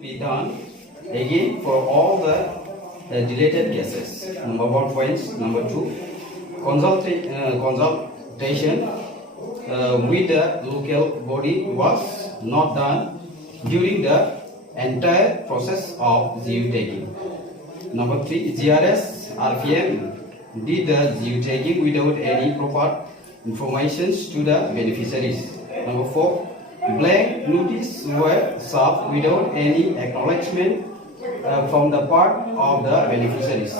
Be done again for all the deleted cases. Number 1 points. Number 2, consultation with the local body was not done during the entire process of geotagging. Number 3, GRS RPM did the geotagging without any proper information to the beneficiaries. Number 4, blank notice were served without any acknowledgement from the part of the beneficiaries.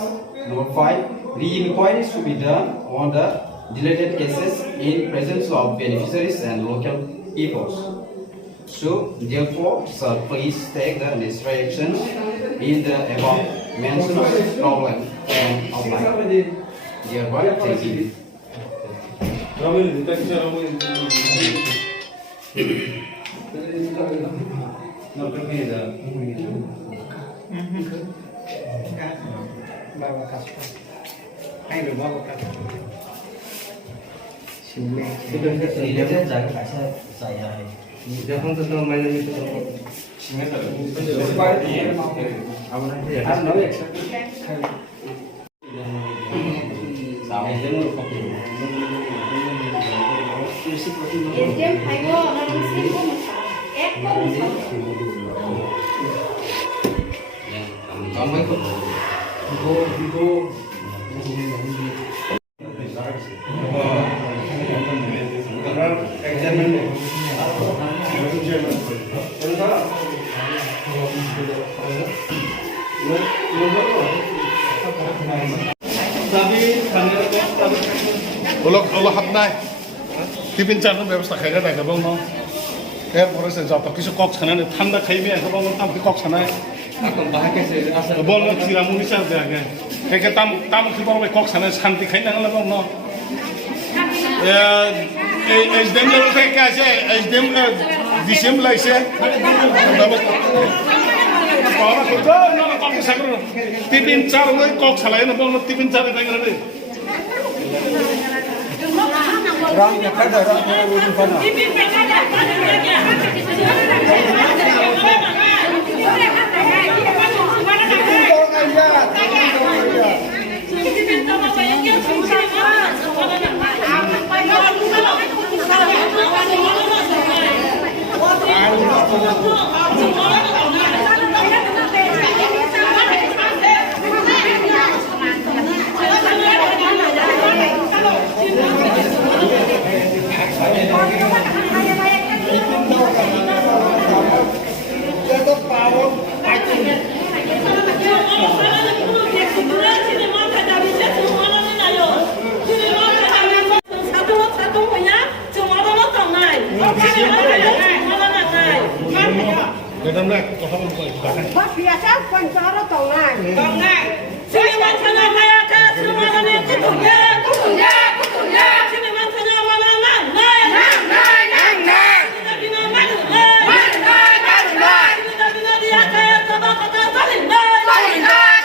Number 5, re-inquiries to be done on the deleted cases in presence of beneficiaries and local peoples. So, therefore, sir, please take the necessary actions in the above mentioned problem and outline. Hereby, thank you. Allah hadnai tipin channel ব্যবস্থা খাইগা দেখা বং ন এর পরে সে যত কিছু cock ছানানে ঠান্ডা খাইবে এবং তাম কি কক ছানায় এখন বাহাকে আছে বল না চিরা মুনি চার দে আগে একে তাম কি বড় কক ছানায় শান্তি খাই না গেল বং ন এই এসডিএম লেভেল থেকে আছে এসডিএম ডিসিএম লাইছে পাওয়া কইতো না কক ছাগর tipin চার লই কক ছালাই না বং tipin চার দে গেলে Rang ya kada rang ya udah pana. Biasa pencara tongan. Tongan. Sini mana kaya ke semua ni kutunya. Sini mana mana nang. Sini dah bina mana. Sini dah bina dia kaya kata kata paling.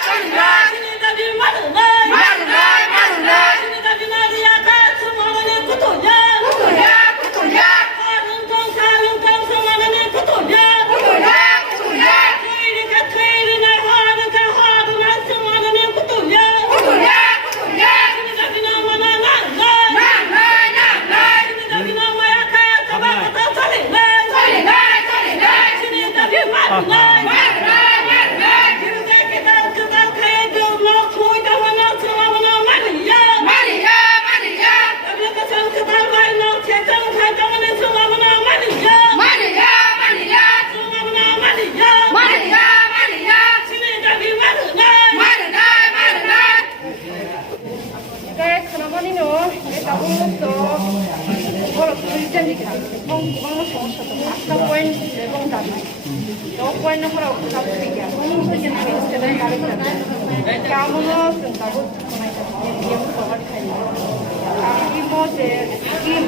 Sini dah bina mana. Sini dah bina dia kaya semua ni kutunya. Karung kong semua ni kutunya. Kiri ni kiri ni hard semua তো বড় president দিকে এবং কোনো সমস্যা তো একটা point এবং দাবি তো পয়েন্ট হলো সব ঠিক আছে কোনো কিছু না হচ্ছে না গাড়ি কামনো সন্তাবো দিয়ে সবার খাই আমি মোতে স্কিম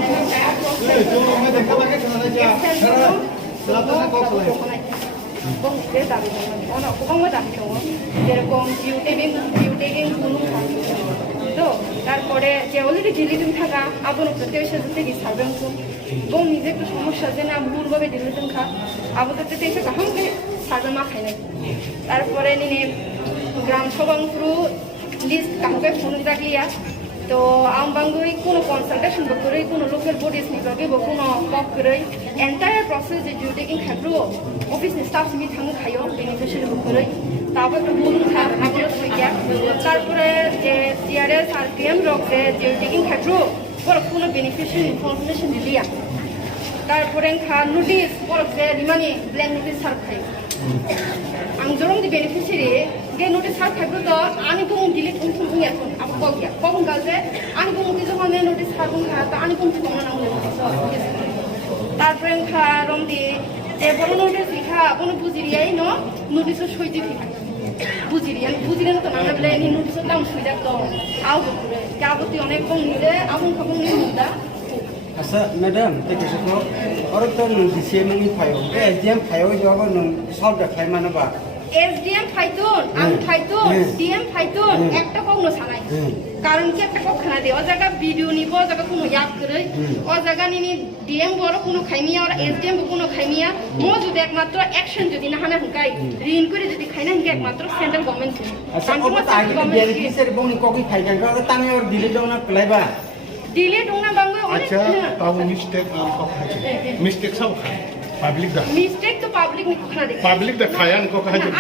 দাবি অনেক কমও দাবি দङ যেরকম বিউটেকিং কোনো তো তারপরে যে অলরেডি ডিলিটিং থাকা আবনো প্রত্যেকের থেকে সার্ভেন এবং নিজে একটু সমস্যা যে না ভুলভাবে ডিলিটিং খা আবুতে তেসে কাহামকে সার্ভে মা খাই নাই তারপরে নিনে গ্রাম সভাং পুরো লিস্ট কাহামকে ফোন রাখলিয়া তো আমবাঙ্গুই কোনো কনসালটেশন বকরে কোনো লোকাল বডিজ নি বাগে কোনো কক করে এন্টায়ার প্রসেস যে ডিউটেকিং খাদ্রো অফিস নি স্টাফ মি থাং খায়ো বেনিফিশিয়ারি বকরে তারপর তো বলুন খা আপলো থইয়া তারপরে যে সিআরএস আর পিএম রকে ডিউটেকিং খাদ্রো বড় কোনো বেনিফিশিয়ারি ইনফরমেশন দিলিয়া তারপরে খা নোটিস বড় যে রিমানি ব্ল্যাঙ্ক নোটিস সার্ভ খাই ang jorong di beneficiary ge notice har khagro to ani bung delete unthum bung yakon ab kol ya kong galbe ani bung ki jokon notice har bung ha to ani bung ki kong na ngole tarpore kha rom di e boro notice likha kono bujiriai no notice soiti likha bujirian to na bele ni notice dam suida to aw করে যাবতীয় অনেক বং নিলে আমন খবং নি মুদা আচ্ছা madam দেখেছো তো ওরা তো ডিসিএম নি ফাইও এসডিএম ফাইও যাবো নং সব দেখাই মানবা এসডিএম ফাইতুন আম ফাইতুন ডিএম ফাইতুন একটা কখনো ছানাই কারণ কি একটা কখনা দে ও জায়গা ভিডিও নিব জায়গা কোনো ইয়াদ করে ও জায়গা নিনি ডিএম বড় কোনো খাইমিয়া আর এসডিএম কোনো খাইমিয়া মো যদি একমাত্র অ্যাকশন যদি না হানা হুকাই ঋণ করে যদি খাইনা হুকে একমাত্র সেন্ট্রাল গভর্নমেন্ট আচ্ছা ওটা আগে বেনিফিশিয়ারি বং ককি খাইগান কারণ তামি ওর দিলে দাও না প্লাইবা দিলে দংনা বাংলা আচ্ছা তাও মিস্টেক কো খাইছে মিস্টেক সব খায় পাবলিক দা মিস্টেক তো পাবলিক নি কখনা দে পাবলিক দা খায়ান কো খাইছে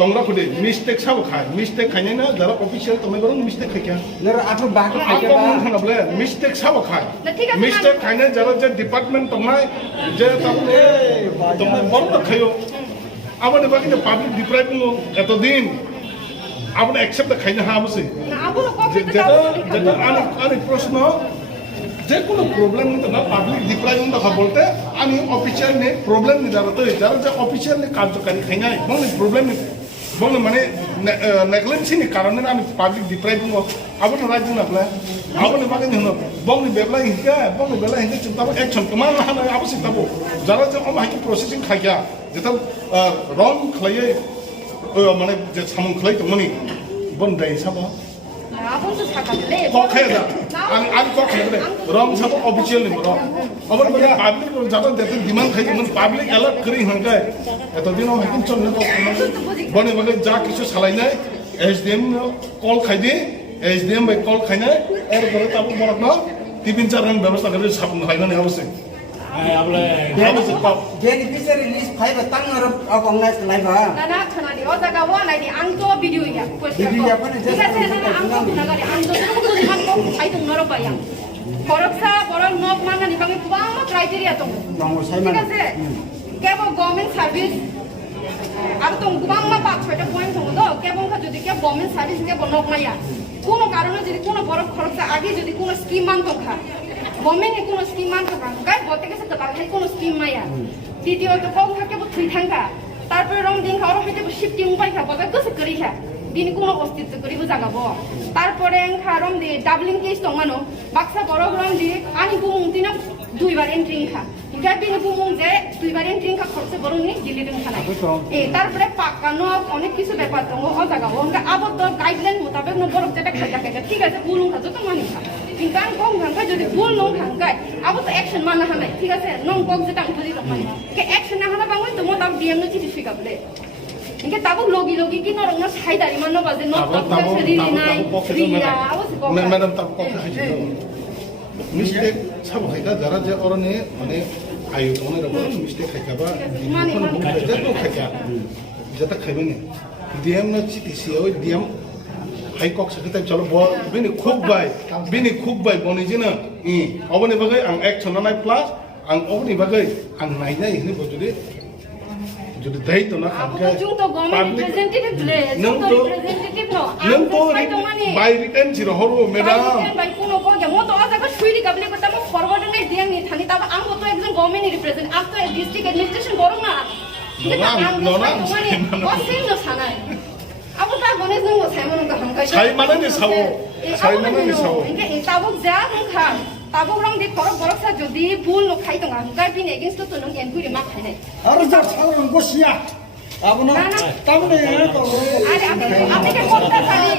তোমরা খুদে মিস্টেক সব খায় মিস্টেক খাইনে না যারা অফিশিয়াল তুমি বরং মিস্টেক খাইকা নর আপনি বাকি খাইকা আপনি মন খাবলে মিস্টেক সব খায় মিস্টেক খাইনে যারা যে ডিপার্টমেন্ট তোমায় যে তাহলে তোমরা বড় খাইও আমাদের বাকি পাবলিক ডিপ্রাইভিং এতদিন আপনি অ্যাকসেপ্ট খাইনা হাবছে না আবুলো কফি তো যেটা আনি প্রশ্ন যে কোনো প্রবলেম নিতে না পাবলিক ডিপ্রাইভিং দেখা বলতে আমি অফিসিয়াল নে প্রবলেম নি যারা তো যারা যে অফিসিয়াল নে কার্যকারী খাইনাই বলে প্রবলেম নি বলে মানে নেগলেন্সি নি কারণে আমি পাবলিক ডিপ্রাইভিং আবুলো রাজ্য না প্লা আবুলো বাগে নি হলো বলে বেবলা হিকা বলে বেলা হিকা চিন্তা অ্যাকশন কমান না না আবশ্যক তাবো যারা যে অমাইকি প্রসেসিং খাইয়া যেটা রং খাইয়ে মানে যে সামন খাই তো মনি বন্দাই সাবা আবুন তো ছাকালে কখায়দা আমি কখায়দা রং সাবা অফিশিয়াল নি রং আবার মানে পাবলিক যারা যেতে ডিমান্ড খাই মানে পাবলিক অ্যালার্ট করি হঙ্গায় এতদিন হয়তো চলনে তো বনে বলে যা কিছু চালাই নাই এসডিএম কল খাই দিয়ে এসডিএম বাই কল খাই নাই এরপরে তারপর বড় না টিফিন চালানোর ব্যবস্থা করে সামন হয় না অবশ্যই বেনিফিশিয়ারি লিস্ট ফাইবা তাং আর অংনাইজ লাইবা না খানা দি ও জায়গা ওয়া নাই দি আং তো ভিডিও ইয়া ভিডিও ইয়া মানে ঠিক আছে না আং তো নাগারি আং তো তো জিমান কো আই তো নরো পাইয়া খরচা বড় নক মানা নি বাকি কুবা ক্রাইটেরিয়া তো নং সাইমান ঠিক আছে কেবল গভর্নমেন্ট সার্ভিস আর তো কুবা মা পাঁচ ছয়টা পয়েন্ট হলো তো কেবল যদি কে গভর্নমেন্ট সার্ভিস কে বনক মাইয়া কোনো কারণে যদি কোনো বড় খরচা আগে যদি কোনো স্কিম মান তো খা গভর্নমেন্ট কোনো স্কিম মান তো গাই বলতে গেছে তো তার কোনো স্কিম মাইয়া দ্বিতীয়ত কম থাকে থুই থাকা তারপরে রং দিন খাওয়া হইতে শিফটিং উপায় খাবো গোসে করি খা দিন কোনো অস্তিত্ব করি জাগাবো তারপরে রং দি ডাবলিং কেস তো মানো বাক্সা বড় রং দি আনি বুমুং দিনা দুইবার এন্ট্রি খা ইকা বিনি বুমুং যে দুইবার এন্ট্রি খা খরচে বড় নি ডিলিটিং খা তারপরে পাকানো অনেক কিছু ব্যাপার তো ও জাগাবো আবদ্ধ গাইডলাইন মোতাবেক বড় যেটা খাইয়া ঠিক আছে বুলুং খা যত মানি খা কিন্তু আমি কম খাঙ্কায় যদি ভুল নং খাঙ্কায় আবো তো অ্যাকশন মানা হানাই ঠিক আছে নং কক যেটা আমি বুঝি মানে কে অ্যাকশন না হানা বাংলা তো মোতাব ডিএম নো চিঠি শিখাবলে ইনকে তাবো লগি কি নরং না সাইদারি মানো বাজে নত তো রিলি নাই রিলা আবো সে কক ম্যাডাম তার কক খাইছে মিস্টেক সব হয়গা যারা যে অরনে মানে আয়ু মনে রাখো মিস্টেক খাইকাবা যেটা খাইকা যেটা খাইবে না ডিএম না চিঠি সিও ডিএম হাই কক সাথে চলো বিনি খুব বাই বনি জিনা অবনি বাগৈ আং একশন নাই প্লাস আং অবনি বাগৈ আং নাইনাই হিনি বজুদি jadi dahit tu nak Aku ke kan jung to government representative le, jung to representative no. nang to Aku to mani. by written siro horu madam By kuno ko ya mo to asa ko shuiri kable ko tamo forward ne diang ni thani taba ang to ekজন government represent ak to district administration borong na. Nona ko sin no sanai. Aku ta gone jung mo sai mo ka ham ka. Sai mana ni sawo sai mana ni sawo Inge tabuk ja nung kha. Tabuk rong di korok korok sa jodi bul no khai to ngam ka bin against to nung en kuri mak khai nai. Harus dah salam gosia. Apa nak? Kamu ni apa? আরে আপনি কে করতে পারি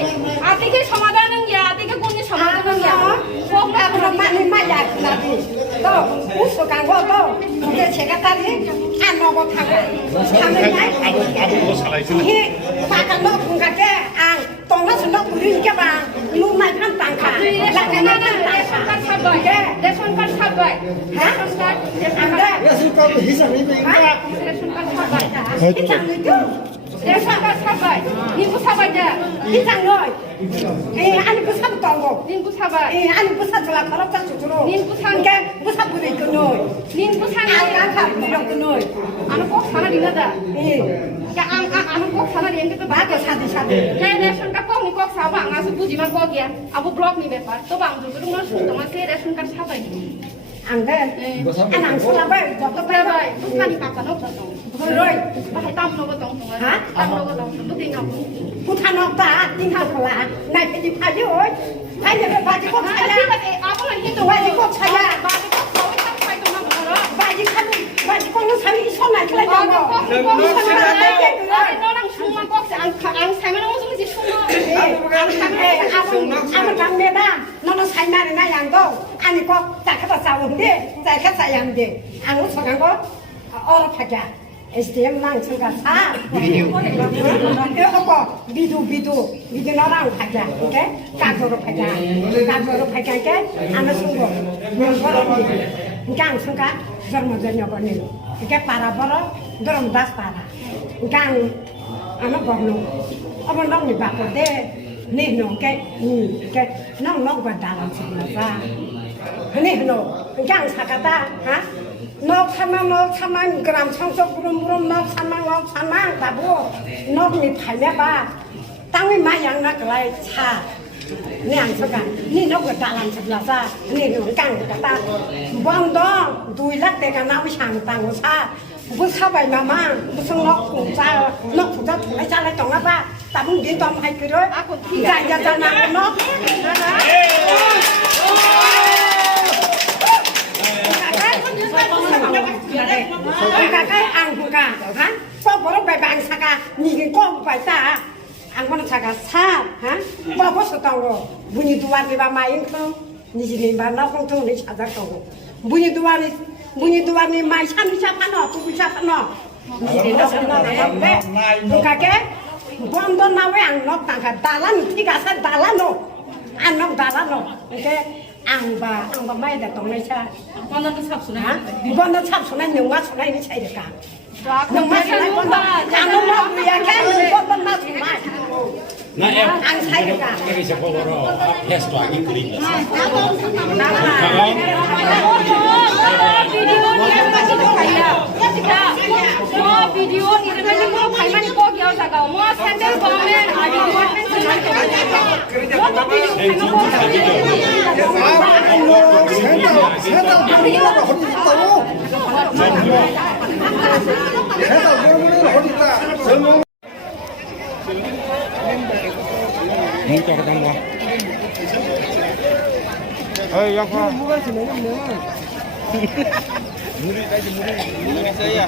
আপনি কে সমাধান ইয়া আপনি কে কোন সমাধান ইয়া সব Aku nama ni mayak nanti. Toh, usul kan gua toh. Mungkin cakap tadi, anu gua thagai. Thagai ni. abu ko salai tu Ni, pakai nok bunga ke, ang tongga senok burin ke bang. Lu makan tangka. Lagi nak ration card ছাপাই ration card ছাপাই ration card Anda, Biasa kau hisap ini. Ration card ছাপাই kita itu. Ration card ছাপাই নিকু ছাপাই যা Kita noi. Anu besar tonggo. নিকু ছাপাই Anu besar jelas kalau tak cucuro. Nin pusang. Ke, besar burin ke noi. Nico Chang Ang angkat burin ke noi. আনো কো খানা দিনা দা Eh, কে আনো কো খানা দিন কে তো bagus hati-hati. রেশন কার্ড কক নি কক ছাপা আঙ্গা সু বুঝিমা কক গিয়া আবু ব্লক নি ব্যাপার তো বাং দুটো নো তোমার সে রেশন কার্ড ছাপাই Anda, anak sekolah baik, dokter ছাপাই baik. বুঝানি পাকা নো তো Roy, বাহাই তাম নো গতং Hah? তাম নো গতং বুঝি না bukan otak, tinggal kelar. Naik ke pagi, oi. Hanya baju kok saya. Aku lagi tu. Baju kok saya. Baju kok kau tak pakai tu nak mana? Baju kan, baju kok lu sami iso naik ke Kau lagi. kau kau orang semua kau ang saya mana musuh mesti semua. Aku kan beda. Nono saya mana na yang tu. Ani kok tak kata sawun deh, saya kata sayang deh. Aku sekarang kok orang pakai. SDM nang suka sah. Apa? Bidu orang pakai, oke? Kagoro pakai ke? Anak sungguh, orang gang suka jormo koni. Oke, para dorong das para. Gang anak borno. Apa nong ni bakal deh? Nih nong ke, nong berdalam sebelah. Nih nong, gang sakata, ha? Nok sama gram changsok burum nok sama tabu nok ni phainya ba tangi ma yang na klai cha ni ang soka ni nok ga dalam sebelah sa ni kang kata bondo 2 lakh te ka na wi chang tang sa bu sa bai mama bu sung nok ku cha nok ku cha thai cha lai tong ba ta bu din tom hai ki roi ja ja na nok kakak angka, ha? Kau baru bebang saka, ni kau baca, angkon saka sah, ha? Kau bos tahu, bunyi dua ni main kau, ni sini mana kau tu ni ada kau, bunyi dua ni main siapa no, tu siapa no, ni sini no, kakak, bondo nawe angkon tangga dalan, tiga set dalan no, angkon dalan no, oke? Angba mai da tong mai cha Bondo tu sab sunai. bondo chap sunai nyungwa sunai ni chai de ka nyungwa sunai bondo ang no ya ka bondo ma sunai Nah, em ang chai de ka cái siapa baru test lagi kering lah. Video ni yang masih tu kaya. Semua video ni sebenarnya mau kaya ni kau kau jaga. Mau central government, ada government semua tu. Mau tu video kaya kau Saya tak boleh orang ini tahu. Saya tak boleh orang ini tahu. Muốn cho cái tăng qua. yang apa Bukan sebenarnya memang. muri saya